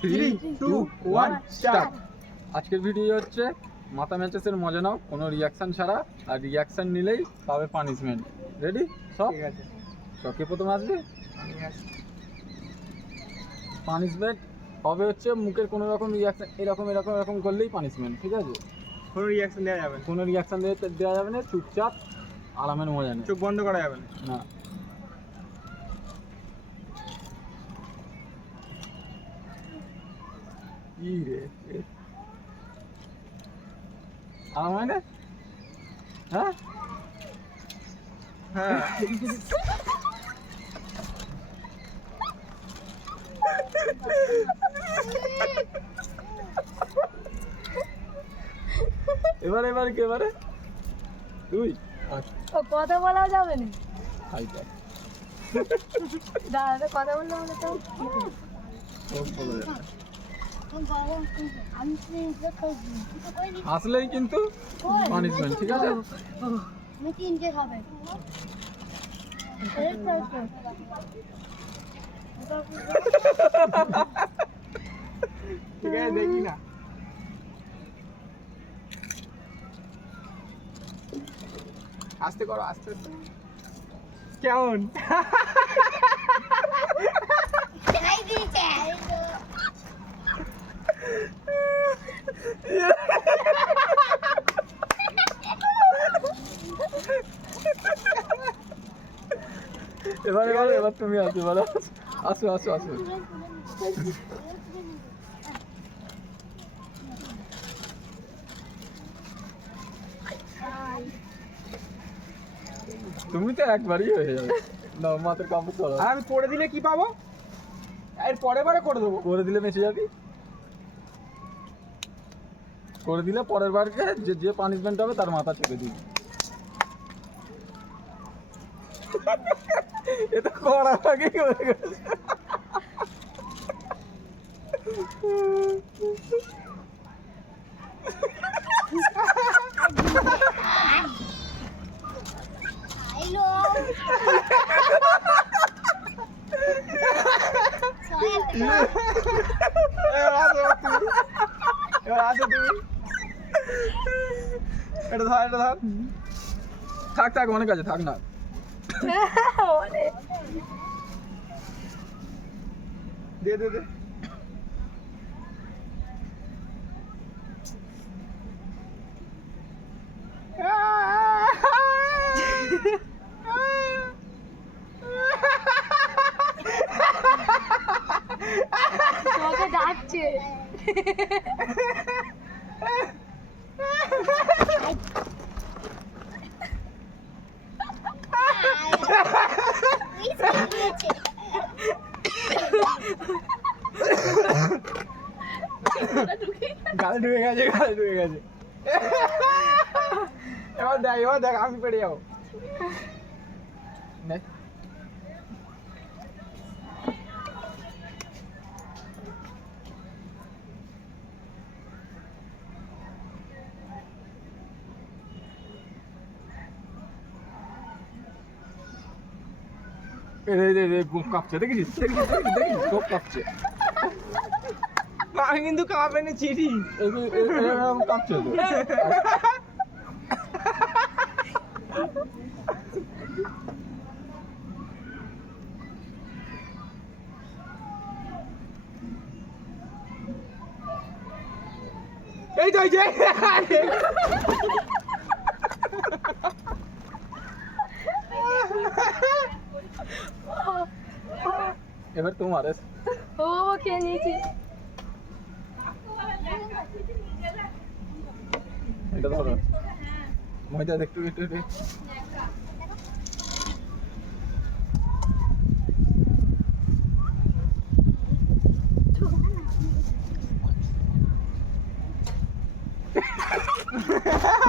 Three two one start আজকের video হচ্ছে মাথা ম্যাচেসের মজা নাও কোনো রিয়াকশন ছাড়া আর রিয়াকশন নিলেই পাবে পানিশমেন্ট রেডি সব? ঠিক আছে। সব প্রথম আসবে? পানিশমেন্ট হবে হচ্ছে মুখের কোনো রকম রিয়াকশন এরকম এরকম এরকম করলেই পানিশমেন্ট ঠিক আছে? কোনো রিয়াকশন দেওয়া যাবে না। কোনো রিয়াকশন দেওয়া যাবে না চুপচাপ আরামের মজা নেই। চোখ বন্ধ করা যাবে না। না ই রে এ। আরাম হয়? হ্যাঁ। এবার এবার কে এবারে? তুই? আচ্ছা, ও কথা বলা যাবে না। হাই দেখ। দাদা কথা বললে বলে তো। বলা যাবে। আমি হাসলেই কিন্তু পানিশমেন্ট ঠিক আছে? আস্তে করো আস্তে আস্তে। কেমন? এবার এবার এবার তুমি আসো এবার আসো আসো আসো। তুমি তো একবারই হয়ে যাবে। না মাথার কাপড় করো আমি করে দিলে কি পাবো? এর পরে পরে করে দেবো। করে দিলে বেঁচে যাবি। করে দিলে পরের বারকে যে যে পানিশমেন্ট হবে তার মাথা চেপে দিবি। এটা করার হয়ে গেছে তুমি। এটা ধর এটা ধর। থাক থাক অনেক আছে থাক না। দে দে দে তোমাকে ডাকছে গালে ঢুকে গেছে গালে ঢুকে গেছে এবার দেখ এবার দেখ আমি পেরে যাব নে। এ কাঁপছে দেখিস দেখিস দেখিস চোখ কাঁপছে। আমি কিন্তু কাঁপে নি চিঠি কাঁপছে এই তো এই যে। এবার তোমার। ও খেয়ে নিয়েছি। এটা ধরো। ময়দা একটু একটু একটু। আর উঠে গেল